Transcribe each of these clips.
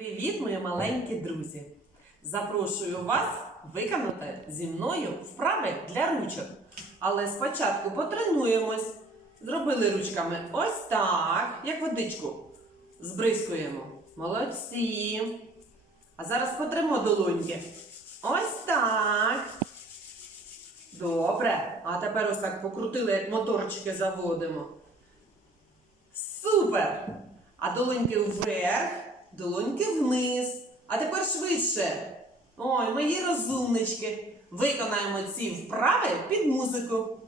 Привіт, мої маленькі друзі! Запрошую вас виконати зі мною вправи для ручок. Але спочатку потренуємось. Зробили ручками ось так, як водичку. Збризкуємо. Молодці. А зараз потримо долоньки. Ось так. Добре. А тепер ось так покрутили, як моторчики заводимо. Супер! А долоньки вверх, долоньки вниз. А тепер швидше. Ой, мої розумнички. Виконаємо ці вправи під музику.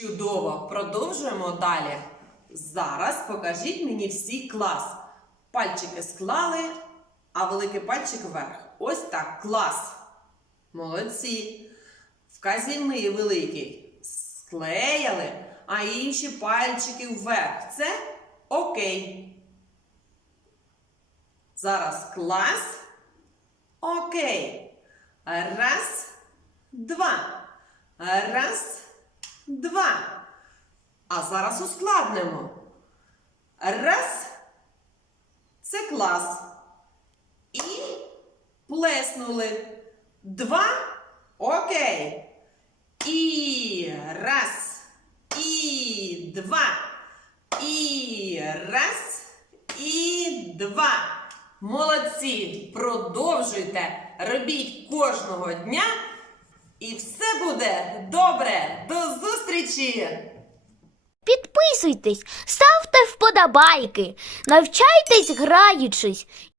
Чудово! Продовжуємо далі. Зараз покажіть мені всі клас. Пальчики склали, а великий пальчик вверх. Ось так, клас. Молодці. Вказівний великий. Склеяли, а інші пальчики вверх. Це окей. Зараз клас. Окей. Раз, два. Раз, два. А зараз ускладнимо. Раз. Це клас. І плеснули. Два. Окей. І раз. І два. І раз. І два. Молодці. Продовжуйте. Робіть кожного дня. І все буде добре. До зустрічі! Підписуйтесь, ставте вподобайки, навчайтесь граючись